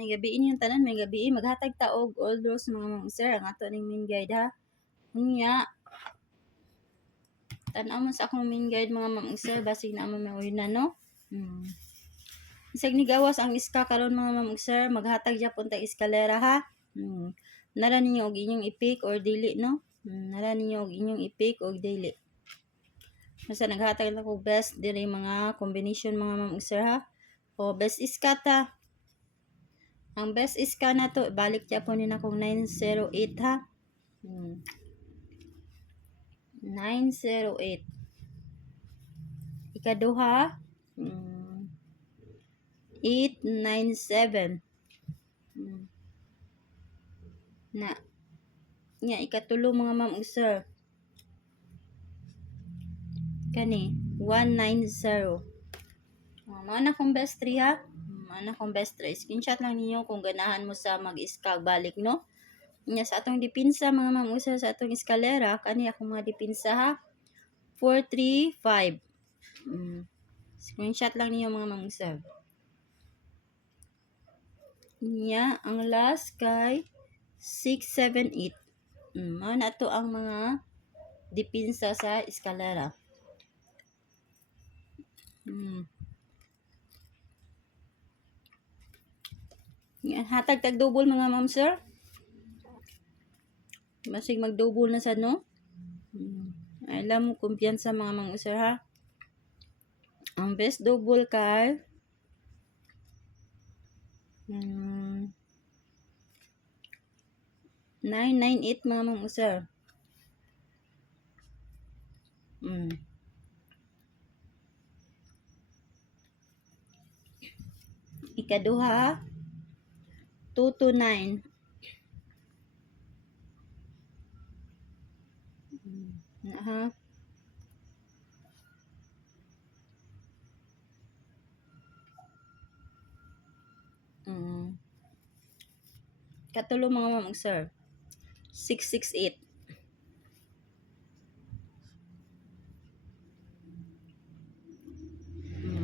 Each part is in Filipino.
May gabiin yung tanan, may gabiin. Maghatag ta og all those mga sir. Ang ato ning main guide ha. Unya. Tanaw mo sa akong main guide mga sir. Basig na mo may na no. Isag ni gawas ang iska karon mga sir. Maghatag japon ta eskalera ha. Nara ninyo og inyong ipik or dili no. Nara ninyo og inyong ipik og dili. Basta naghatag na ko best diri mga combination mga sir ha. O best iska ta. Ang best iska na to, balik japon ni na kong 908 ha. 908. Ikaduha, 897. Na. Nya ikatulo mga sir. Kani 190. Mana kong best 3 ha. Mana kong best 3. Screenshot lang ninyo kung ganahan mo sa mag-iskag balik no. Nya sa atong dipinsa mga sir sa atong eskalera kani akong mga dipinsa ha. 435. Screenshot lang niyo mga sir. Nya ang last kay 678. Mao na to ang mga dipinsa sa eskalera. Yan, hatag tag double mga ma'am sir. Basig mag-double na sad no. Alam mo kumpiyansa mga ma'am sir ha. Ang best double kay 998 mga ma'am sir. Ikaduha 229. Ha. Katulo mga ma'am sir. 668.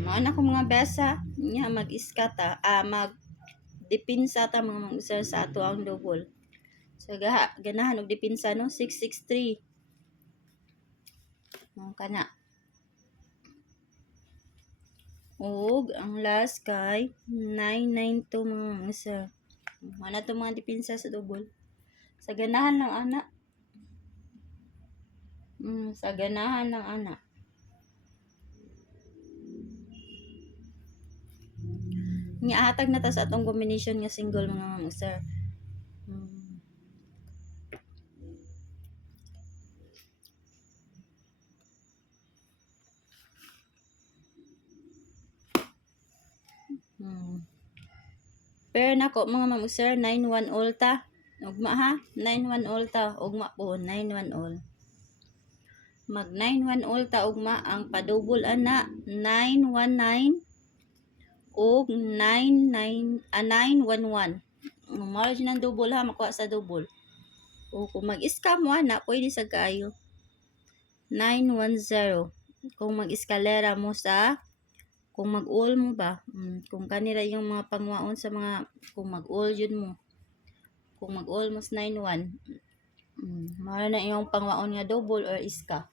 Ano ko mga besa nya mag-iskata mag-dipinsa ta mga ma'am sir sa ato ang double. So ganahan og dipinsa no 663. Kana. Og ang last kay 992 mga sir. Mana to mga dipinsa sa double. Sa ganahan ng ana. Sa ganahan ng ana. Niahatag na ta sa atong combination nga single mga sir. Pero nako mga sir 91 all ta. Ugma ha 91 all ta. Ugma po 91 all. Mag 91 all ta ugma ang pa-double ana 919 og 911. Mao ng double ha makuha sa double. O kung mag-scam mo ana pwede sa kayo 910. Kung mag-eskalera mo sa kung mag-all mo ba kung kanira yung mga pangwaon sa mga kung mag-all yun mo kung mag-all mo sa 91 mara na yung pangwaon nga double or iska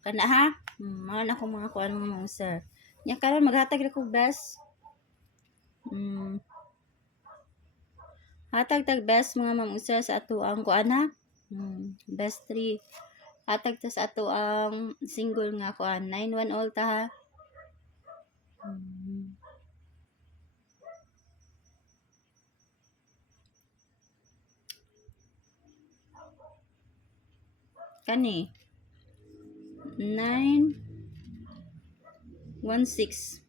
kana ha mara na kung mga kuan mga sir nya karon maghatag ra ko best hatag tag best mga ma'am sir sa ato ang kuan ha best 3 hatag ta sa ato ang single nga kuan 91 all ta ha. Kani 916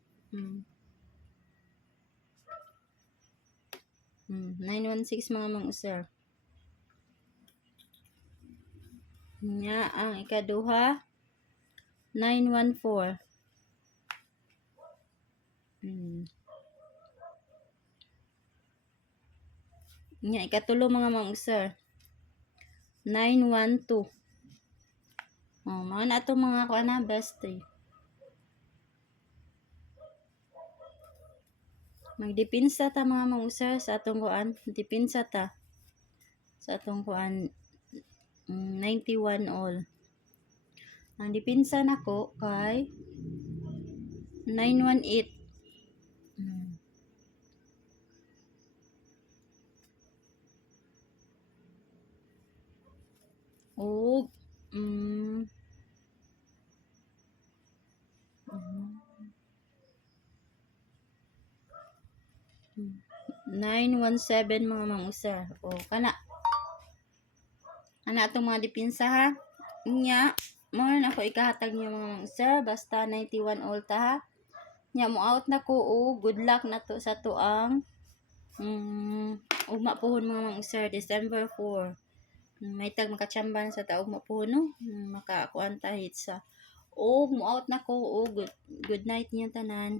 916 mga ma'am sir nya ang ikaduha 914 nya ikatulo mga ma'am sir 912 mga na ito mga kuan na best 3 Magdipinsa ta mga mangusar sa atong kuan. Dipinsa ta sa atong kuan 91 all. Ang dipinsa nako kay 918. Og mm, 917 mga mangusar. O kana atong mga dipinsa ha. Nya mo na ako ikahatag niyo mga mangusar basta 91 all ta ha. Nya mo out na ko og good luck na to sa tuang ugma puhon mga mangusar December 4. May tag makachamban sa taog mo puhon no. Makakuan ta hit sa og mo out na ko og good night niyo tanan.